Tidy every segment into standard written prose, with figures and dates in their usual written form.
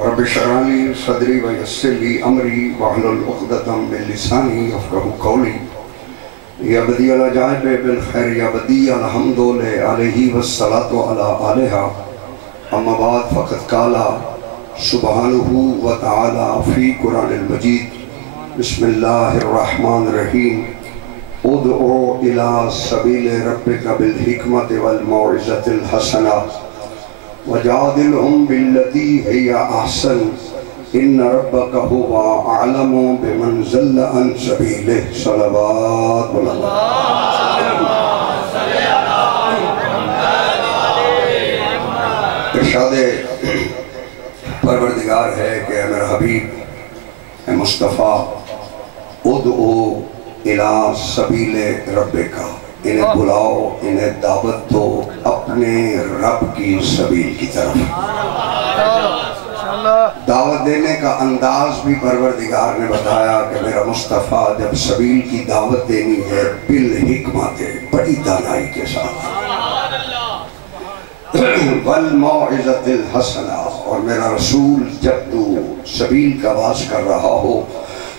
رب اشرح لي صدري ويسر لي امري واحلل عقدة من لساني يفقهوا قولي یا بدیع العجائب بالخیر یا بدیع الحمد علیہ والصلاة علی آلہا اما بعد فقد قالا سبحانہ وتعالی فی قرآن المجید بسم اللہ الرحمن الرحیم ادعو الی سبیل ربک بالحکمت والموعظۃ الحسنہ وجادلہم باللتی ہی احسن ان ربک هو اعلم بمن ضل عن سبیلہ صلوات ارشاد پروردگار ہے کہ اے میرا حبیب اے مصطفیٰ ادعو الی سبیل ربک انہیں بلاؤ انہیں دعوت دو اپنے رب کی سبیل کی طرف دعوت دینے کا انداز بھی پروردگار نے بتایا کہ میرا مصطفیٰ جب سبیل کی دعوت دینی ہے بالحکمت بڑی دانائی کے ساتھ والموعظۃ الحسنہ اور میرا رسول جب تو سبیل کا واز کر رہا ہو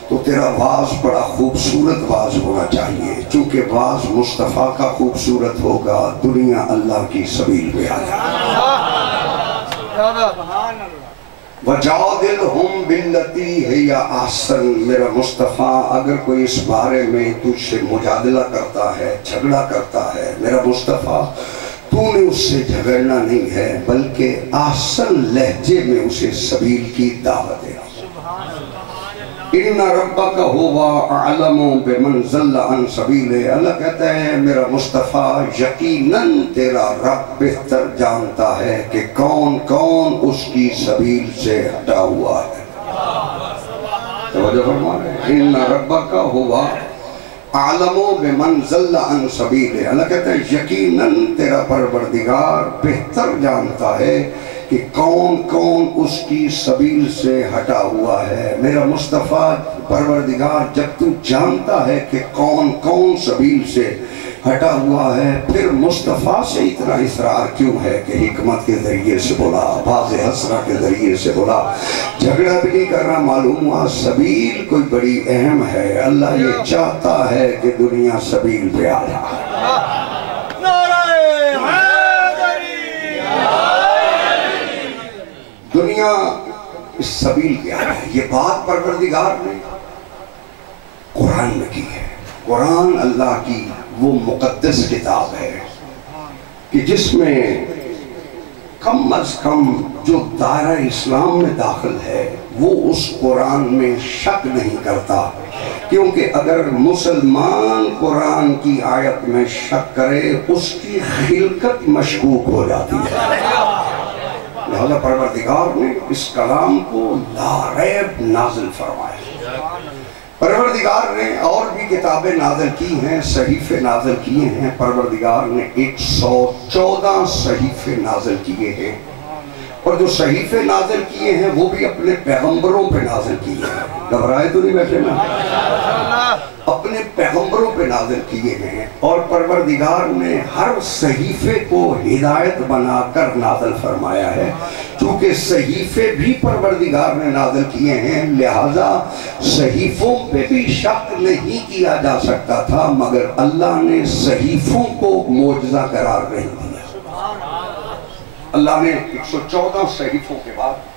تو تیرا واز بڑا خوبصورت واز ہونا چاہیے چونکہ واز مصطفیٰ کا خوبصورت ہوگا دنیا اللہ کی سبیل پہ آ جائے وَجَادِلْهُمْ بِالَّتِي هِيَ أَحْسَنُ میرا مصطفیٰ اگر کوئی اس بارے میں تجھ سے مجادلہ کرتا ہے جھگڑا کرتا ہے میرا مصطفیٰ تو نے اس سے جھگڑنا نہیں ہے بلکہ احسن لہجے میں اسے سبیل کی دعوت دے ان ربک هو اعلم بمن ضل عن سبیلہ اللہ کہتا ہے میرا مصطفیٰ یقیناً تیرا رب بہتر جانتا ہے کہ کون کون اس کی سبیل سے ہٹا ہوا ہے توجہ فرما رہے ان ربک هو اعلم بمن ضل عن سبیلہ اللہ کہتا ہے یقیناً تیرا پروردگار بہتر جانتا ہے کہ کون کون اس کی سبیل سے ہٹا ہوا ہے میرا مصطفیٰ پروردگار جب تو جانتا ہے کہ کون کون سبیل سے ہٹا ہوا ہے پھر مصطفیٰ سے اتنا اصرار کیوں ہے کہ حکمت کے ذریعے سے بولا باز حسنہ کے ذریعے سے بولا جھگڑا بھی نہیں کرنا معلوم ہوا سبیل کوئی بڑی اہم ہے اللہ یہ چاہتا ہے کہ دنیا سبیل پہ آ جائے دنیا اس سبیل کیا ہے یہ بات پروردگار نے قرآن میں کی ہے قرآن اللہ کی وہ مقدس کتاب ہے کہ جس میں کم از کم جو دائرہ اسلام میں داخل ہے وہ اس قرآن میں شک نہیں کرتا کیونکہ اگر مسلمان قرآن کی آیت میں شک کرے اس کی خلقت مشکوک ہو جاتی ہے لہذا پروردگار نے اس کلام کو لا ریب نازل فرمایا پروردگار نے اور بھی کتابیں نازل کی ہیں صحیفے نازل کیے ہیں پروردگار نے 114 صحیفے نازل کیے ہیں اور جو صحیفے نازل کیے ہیں وہ بھی اپنے پیغمبروں پہ نازل کیے ہیں گھبرائے تو نہیں بیٹھے نا اپنے پیغمبروں پہ نازل کیے ہیں اور پروردگار نے ہر صحیفے کو ہدایت بنا کر نازل فرمایا ہے چونکہ صحیفے بھی پروردگار نے نازل کیے ہیں لہذا صحیفوں پہ بھی شک نہیں کیا جا سکتا تھا مگر اللہ نے صحیفوں کو معجزہ قرار نہیں دیا اللہ نے 114 صحیفوں کے بعد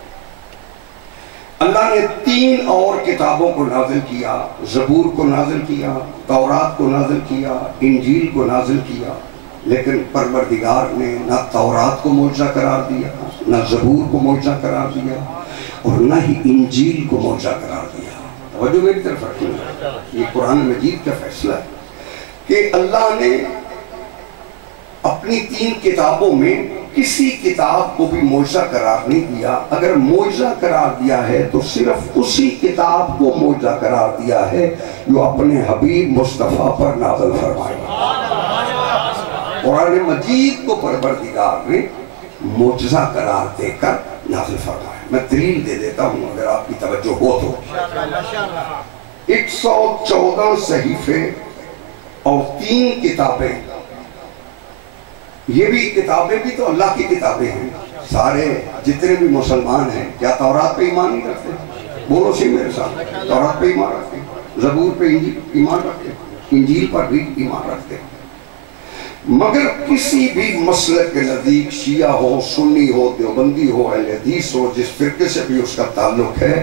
اللہ نے 3 اور کتابوں کو نازل کیا زبور کو نازل کیا تورات کو نازل کیا انجیل کو نازل کیا لیکن پروردگار نے نہ تورات کو معجزہ قرار دیا نہ زبور کو معجزہ قرار دیا اور نہ ہی انجیل کو معجزہ قرار دیا توجہ میری طرف رکھیں یہ قرآن مجید کا فیصلہ ہے کہ اللہ نے اپنی 3 کتابوں میں کسی کتاب کو بھی معجزہ قرار نہیں دیا اگر معجزہ قرار دیا ہے تو صرف اسی کتاب کو معجزہ قرار دیا ہے جو اپنے حبیب مصطفیٰ پر نازل فرمائی قرآن مجید کو پروردگار نے معجزہ قرار دے کر نازل فرمایا میں دلیل دے دیتا ہوں اگر آپ کی توجہ ہو تو 114 صحیفے اور 3 کتابیں یہ بھی کتابیں بھی تو اللہ کی کتابیں ہیں سارے جتنے بھی مسلمان ہیں کیا تورات پہ ایمان نہیں رکھتے؟ بولو سی میرے ساتھ، تورات پہ ایمان رکھتے ہیں، زبور پہ ایمان رکھتے ہیں، انجیل پر بھی ایمان رکھتے ہیں۔ مگر کسی بھی مسلک کے نزدیک شیعہ ہو، سنی ہو، دیوبندی ہو، اہل حدیث ہو، جس فرقے سے بھی اس کا تعلق ہے،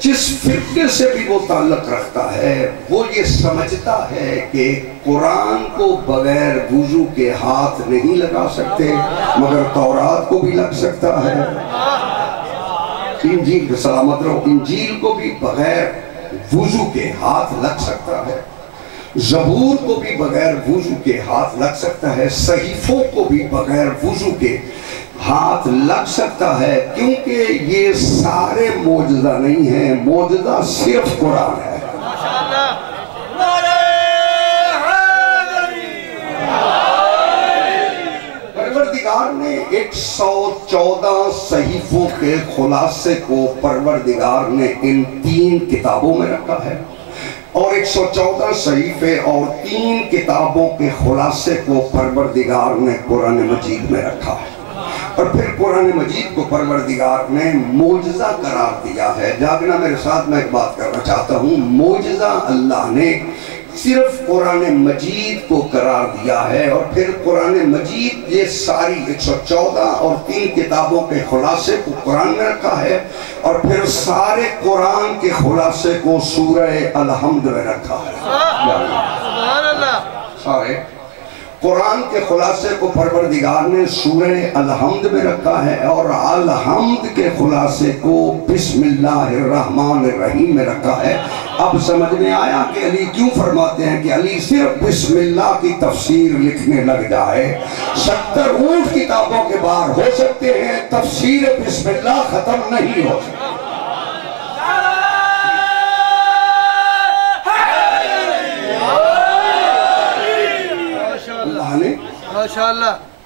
جس فرقے سے بھی وہ تعلق رکھتا ہے، وہ یہ سمجھتا ہے کہ قرآن کو بغیر وضو کے ہاتھ نہیں لگا سکتے، مگر تورات کو بھی لگ سکتا ہے، انجیل کے سلامت رہو، انجیل کو بھی بغیر وضو کے ہاتھ لگ سکتا ہے، زبور کو بھی بغیر وضو کے ہاتھ لگ سکتا ہے، صحیفوں کو بھی بغیر وضو کے ہاتھ لگ سکتا ہے، کیونکہ یہ سارے معجزہ نہیں ہیں، معجزہ صرف قرآن ہے۔ پروردگار نے 114 صحیفوں کے خلاصے کو پروردگار نے ان 3 کتابوں میں رکھا ہے، اور 114 صحیفے اور 3 کتابوں کے خلاصے کو پروردگار نے قرآن مجید میں رکھا ہے، اور پھر قرآن مجید کو پروردگار نے معجزہ قرار دیا ہے۔ جاگنا میرے ساتھ، میں ایک بات کرنا چاہتا ہوں، معجزہ اللہ نے صرف قرآن مجید کو قرار دیا ہے، اور پھر قرآن مجید یہ ساری 114 اور 3 کتابوں کے خلاصے کو قرآن میں رکھا ہے، اور پھر سارے قرآن کے خلاصے کو سورہ الحمد میں رکھا ہے۔ سبحان اللہ! سارے قرآن کے خلاصے کو پروردگار نے سورہ الحمد میں رکھا ہے، اور الحمد کے خلاصے کو بسم اللہ الرحمن الرحیم میں رکھا ہے۔ اب سمجھ میں آیا کہ علی کیوں فرماتے ہیں کہ علی صرف بسم اللہ کی تفسیر لکھنے لگ جائے، 70 اونٹ کتابوں کے بعد ہو سکتے ہیں، تفسیر بسم اللہ ختم نہیں ہو سکتی۔ اللہ نے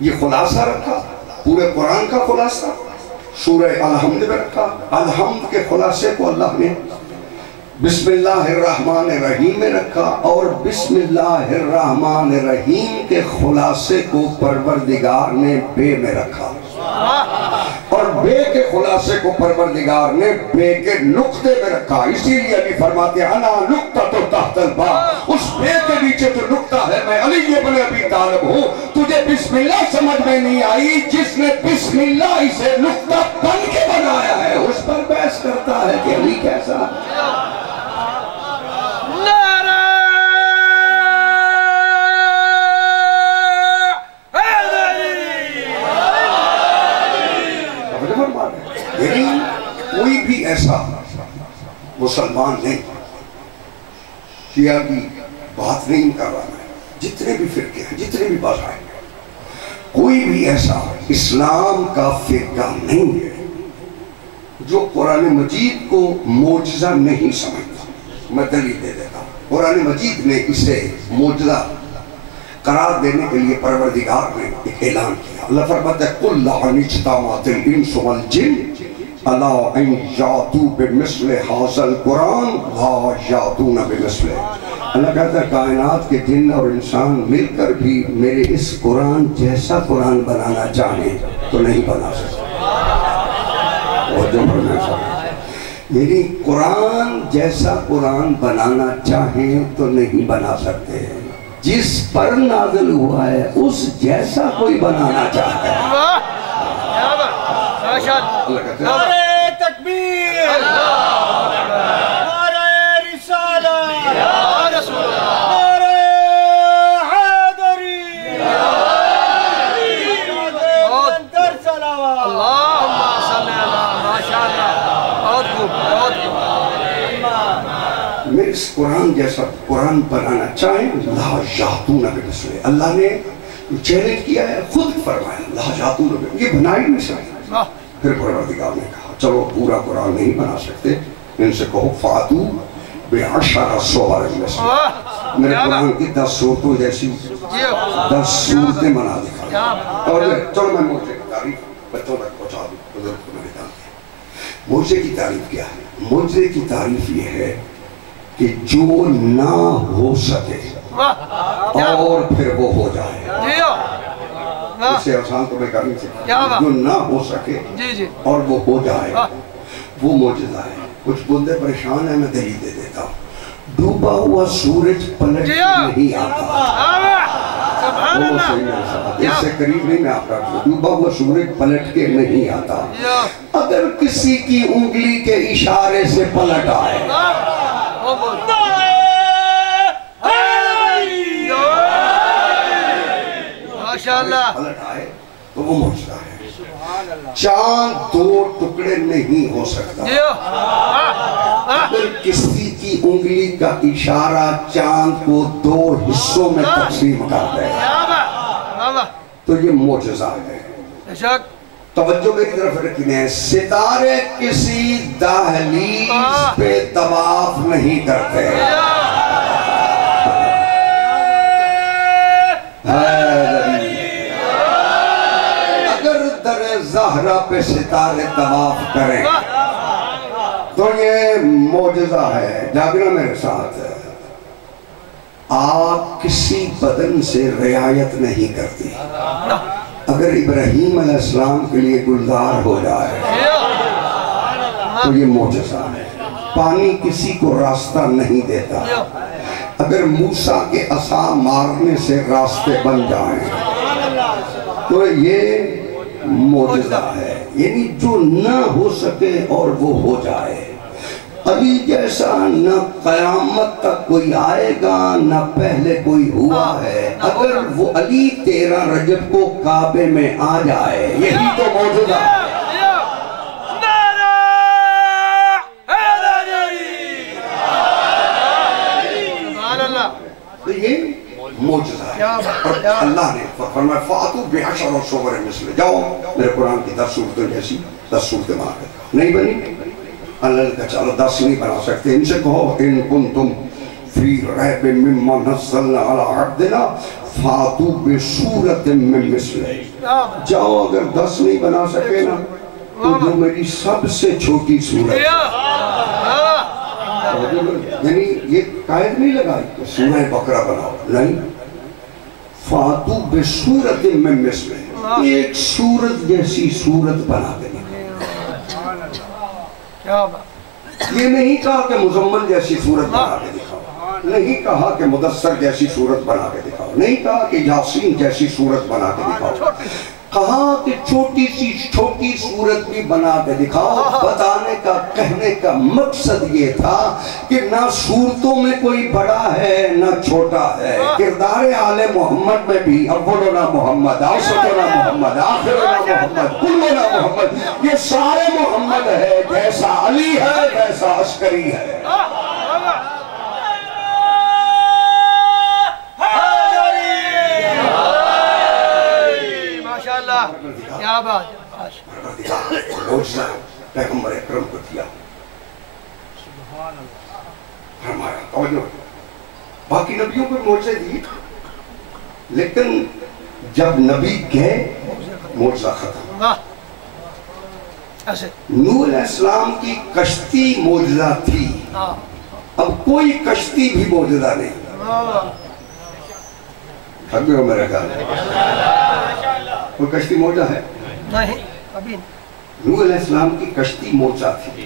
یہ خلاصہ رکھا، پورے قرآن کا خلاصہ سورہ الحمد میں رکھا۔ الحمد کے خلاصے کو اللہ نے بسم اللہ الرحمن الرحیم میں رکھا، اور بسم اللہ الرحمن الرحیم کے خلاصے کو پروردگار نے بے میں رکھا، اور بے کے خلاصے کو پروردگار نے بے کے نقطے میں رکھا۔ اسی لیے علی فرماتے ہیں انا نقطہ تو تحت الباء، اس بے کے نیچے تو نقطہ ہے، میں علی ابن ابی طالب ہوں۔ تجھے بسم اللہ سمجھ میں نہیں آئی، جس نے بسم اللہ اسے نقطہ بن کے بنایا ہے اس پر بحث کرتا ہے کہ علی کیسا۔ کوئی بھی ایسا مسلمان نہیں شیعہ کی بات نہیں کر رہا ہے، جتنے بھی فرقے ہیں، جتنے بھی بازار ہیں، کوئی بھی ایسا اسلام کا فرقہ نہیں ہے جو قرآن مجید کو معجزہ نہیں سمجھتا۔ میں دلیل دے دیتا ہوں، قرآن مجید نے اسے معجزہ قرار دینے کے لیے پروردگار نے ایک اعلان کیا۔ اللہ فرماتا ہے قُلْ لَعَنِ اجْتَمَعَتِ الْإِنسُ وَالْجِنُّ عَلَىٰ أَن يَأْتُوا بِمِثْلِ هَٰذَا الْقُرْآنِ لَا يَأْتُونَ بِمِثْلِهِ۔ اللہ کہتا ہے کائنات کے جن اور انسان مل کر بھی میرے اس قرآن جیسا قرآن بنانا چاہیں تو نہیں بنا سکتے۔ یعنی قرآن جیسا قرآن بنانا چاہیں تو نہیں بنا سکتے، جس پر نازل ہوا ہے اس جیسا کوئی بنانا چاہتا ہے۔ نعرہ تکبیر، نعرہ رسالہ، نعرہ حیدری، منتر صلوات، اللہم صلی اللہ، ماشاءاللہ، بہت خوب، بہت خوب۔ میں اس قرآن جیسا قرآن بنانا چاہیں لا یاتون بمثلہ، اللہ نے چیلنج کیا ہے، خود فرمایا لا یاتون بمثلہ، یہ بنائی نہیں سکتے۔ پھر پروردگار نے کہا چلو پورا قرآن نہیں بنا سکتے، ان سے کہو فاتو بعشر سور مثلہ، میرے قرآن کی 10 صورتوں جیسی 10 صورتیں بنا دکھا۔ اور چلو میں معجزے کی تعریف بچوں تک پہنچا دوں، بزرگ کو میں بتا دیا۔ معجزے کی تعریف کیا ہے؟ معجزے کی تعریف یہ ہے کہ جو نہ ہو سکے اور پھر وہ ہو جائے۔ اس سے آسان تو میں کر نہیں سکتا، جو نہ ہو سکے اور وہ ہو جائے وہ معجزہ ہے۔ کچھ بندے پریشان ہیں، میں دلیل دے دیتا ہوں۔ ڈوبا ہوا سورج پلٹ کے نہیں آتا، اس سے قریب نہیں میں آپ کا ڈوبا ہوا سورج پلٹ کے نہیں آتا، اگر کسی کی انگلی کے اشارے سے پلٹ آئے پلٹ آئے تو وہ معجزہ ہے۔ چاند دو ٹکڑے نہیں ہو سکتا، اگر کسی کی انگلی کا اشارہ چاند کو دو حصوں میں تقسیم کر دے تو یہ معجزہ ہے۔ توجہ میری طرف رکھیں، ستارے کسی دہلیز پہ طواف نہیں کرتے، زہرہ پہ ستارے طواف کریں تو یہ معجزہ ہے۔ جاگنا میرے ساتھ، آپ کسی بدن سے رعایت نہیں کرتی، اگر ابراہیم علیہ السلام کے لیے گلزار ہو جائے تو یہ معجزہ ہے۔ پانی کسی کو راستہ نہیں دیتا، اگر موسیٰ کے عصا مارنے سے راستے بن جائیں تو یہ معجزہ ہے، یعنی جو نہ ہو سکے اور وہ ہو جائے۔ علی جیسا نہ قیامت تک کوئی آئے گا نہ پہلے کوئی ہوا ہے، اگر وہ علی 13 رجب کو کعبے میں آ جائے یہی تو معجزہ ہے۔ تو یہ معجزہ ہے، اور اللہ نے فرمایا فَأْتُوا بِعَشْرٍ صُوَرٍ مِثْلِهِ، جاؤ میرے قرآن کی 10 صورتوں جیسی 10 صورتیں بنا کر۔ نہیں بنی؟ اللہ نے کہا چلو 10 نہیں بنا سکتے، ان سے کہو ان کنتم فی ریب مما نزلنا علی عبدنا فَأْتُوا بِصُورَةٍ مِّن مِثْلِهِ، جاؤ اگر 10 نہیں بنا سکے نا تو جو میری سب سے چھوٹی صورت ہے، یعنی یہ قائد نہیں لگائی سورہ بقرہ بناؤ، نہیں، فَأْتُوا بِصُورَةٍ مِّن مِثْلِهِ، ایک صورت جیسی صورت بنا کے دکھاؤ۔ یہ نہیں کہا کہ مزمل جیسی صورت بنا کے دکھاؤ، نہیں کہا کہ مدثر جیسی صورت بنا کے دکھاؤ، نہیں کہا کہ یاسین جیسی صورت بنا کے دکھاؤ، کہا کہ چھوٹی سی چھوٹی صورت بھی بنا کے دکھاؤ۔ بتانے کا کہنے کا مقصد یہ تھا کہ نہ صورتوں میں کوئی بڑا ہے نہ چھوٹا ہے، کردار آل محمد میں بھی اولنا محمد، اوسطنا محمد، آخرنا محمد، کلنا محمد، یہ سارے محمد ہے، جیسا علی ہے ویسا عسکری ہے۔ کیا بات ہے، معجزہ پیغمبر اکرم کو دیا، فرمایا توجہ، باقی نبیوں کو معجزے دی، لیکن جب نبی گئے معجزہ ختم۔ نوح علیہ السلام کی کشتی معجزہ تھی، اب کوئی کشتی بھی معجزہ نہیں۔ حقیقت میرے خیال کوئی کشتی معجزہ ہے؟ نہیں، ابھی نوح علیہ السلام کی کشتی معجزہ تھی۔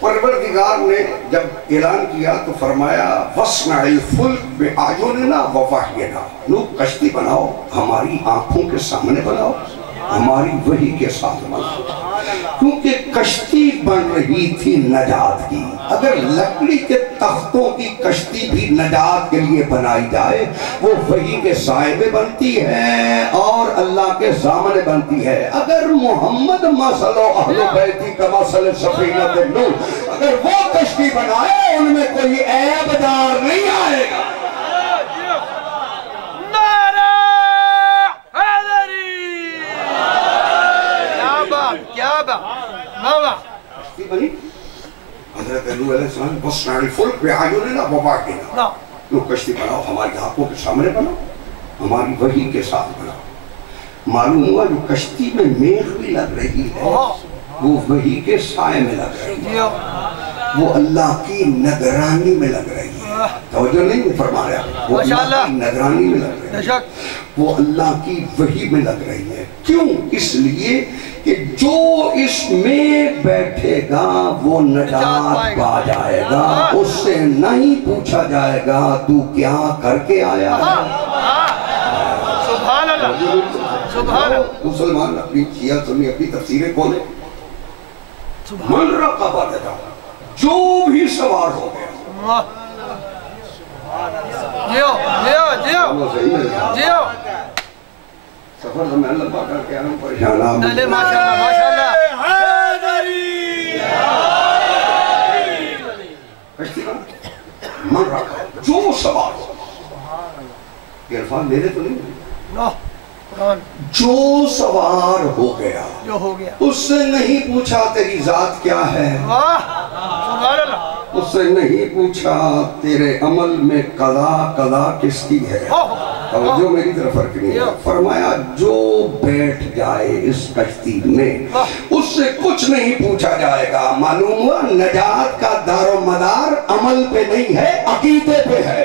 پروردگار نے جب اعلان کیا تو فرمایا وَاصْنَعِ الْفُلْكَ بِأَعْيُنِنَا وَوَحْيِنَا، لوگ کشتی بناؤ، ہماری آنکھوں کے سامنے بناؤ، ہماری وحی کے ساتھ بناؤ، کیونکہ کشتی بن رہی تھی نجات کی۔ اگر لکڑی کے تختوں کی کشتی بھی نجات کے لیے بنائی جائے وہ وحی کے سائے میں بنتی ہے اور اللہ کے سامنے بنتی ہے۔ اگر محمد مثل اہل بیتی کا مثل سفینۃ نوح، اگر وہ کشتی بنائے ان میں کوئی عیب دار نہیں آئے گا۔ کشتی بنی حضرت نوح علیہ السلام وَاصْنَعِ الْفُلْكَ بِأَعْيُنِنَا وَوَحْيِنَا، تو کشتی بناؤ، ہماری آنکھوں کے سامنے بناؤ، ہماری وحی کے ساتھ بناؤ۔ معلوم ہوا جو کشتی میں میخ بھی لگ رہی ہے وہ وحی کے سائے میں لگ رہی ہے، وہ اللہ کی نگرانی میں لگ رہی ہے۔ توجہ نہیں فرما رہا، وہ اللہ کی نگرانی میں لگ رہی ہے، وہ اللہ کی وحی میں لگ رہی ہے۔ کیوں؟ اس لیے کہ جو اس میں بیٹھے گا وہ نجات پا جائے گا، اس سے نہیں پوچھا جائے گا تو کیا کر کے آیا ہے۔ سبحان اللہ، سبحان اللہ۔ مسلمان اپنی شیعہ سنی اپنی تفسیریں کھولیں۔ من رقب عددا، جو بھی سوار ہو گیا، جیو جیو جیو جیو، سفر تو میں لمبا کر کے آرہا ہوں، پریشان آپ ماشاءاللہ ماشاءاللہ، من رقب، جو سوار ہو، یہ الفاظ میرے تو نہیں، جو سوار ہو گیا، جو ہو گیا، اس سے نہیں پوچھا تیری ذات کیا ہے، سبحان اللہ، اس سے نہیں پوچھا تیرے عمل میں قضا کس کی ہے۔ توجہ میری طرف فرق نہیں ہے، فرمایا جو بیٹھ جائے اس کشتی میں اس سے کچھ نہیں پوچھا جائے گا۔ معلوم ہوا نجات کا دار و مدار عمل پہ نہیں ہے، عقیدے پہ ہے۔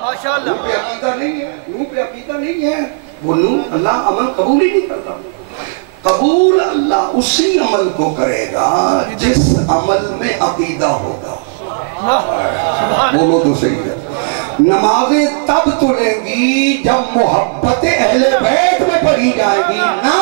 ماشاءاللہ، نو پہ عقیدہ نہیں ہے، نو پہ عقیدہ نہیں ہے، وہ نو اللہ عمل قبول ہی نہیں کرتا۔ قبول اللہ اسی عمل کو کرے گا جس عمل میں عقیدہ ہوگا۔ بولو تو صحیح ہے۔ نمازیں تب تلیں گی جب محبت اہل بیت میں پڑھی جائے گی، نہ